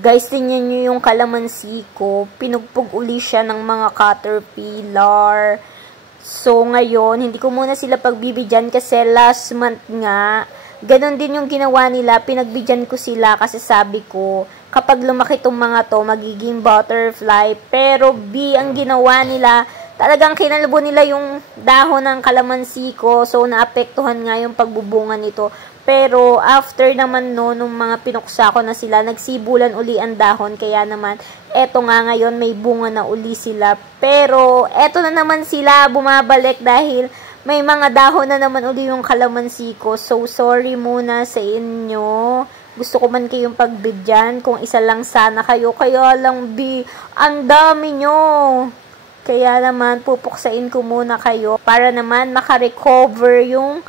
Guys, tingnan nyo yung kalamansi ko. Pinugpog uli siya ng mga caterpillar. So, ngayon, hindi ko muna sila pagbibigyan kasi last month nga, ganon din yung ginawa nila. Pinagbigyan ko sila kasi sabi ko, kapag lumaki tong mga to, magiging butterfly. Pero, ang ginawa nila, talagang kinalbo nila yung dahon ng kalamansi ko. So, naapektuhan nga yung pagbubunga nito. Pero, after naman no, nung mga pinuksa ko na sila, nagsibulan uli ang dahon. Kaya naman, eto nga ngayon, may bunga na uli sila. Pero, eto na naman sila, bumabalik dahil may mga dahon na naman uli yung kalamansi ko. So, sorry muna sa inyo. Gusto ko man kayong pagbigyan. Kung isa lang sana kayo, kaya lang ang dami nyo. Kaya naman, pupuksain ko muna kayo para naman makarecover yung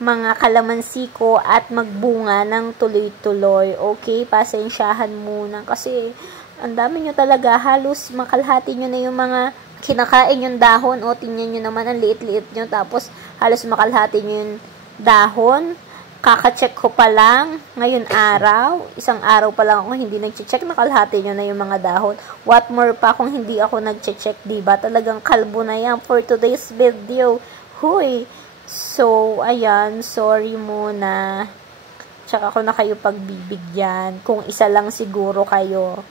mga kalamansi ko at magbunga ng tuloy-tuloy. Okay, pasensyahan muna kasi ang dami nyo talaga. Halos makalhati nyo na yung mga kinakain yung dahon. O, tingnan nyo naman, ang liit-liit nyo. Tapos, halos makalhati nyo yung dahon. Kaka-check ko pa lang ngayon araw. Isang araw pa lang ako hindi nag-check. Nakalhati nyo na yung mga dahon. What more pa kung hindi ako nag-check, diba? Talagang kalbo na yan for today's video. Huy! So, ayan, sorry muna. Tsaka ako na kayo pagbibigyan. Kung isa lang siguro kayo.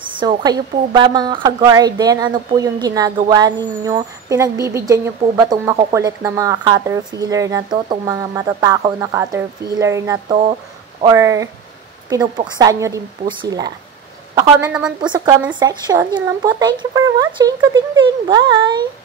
So, kayo po ba mga ka-garden? Ano po yung ginagawa ninyo? Pinagbibigyan nyo po ba itong makukulit na mga caterpillar na to? Itong mga matatakaw na caterpillar na to? Or pinupuksan nyo rin po sila? Pa-comment naman po sa comment section. Yun lang po. Thank you for watching. Kading-ding. Bye!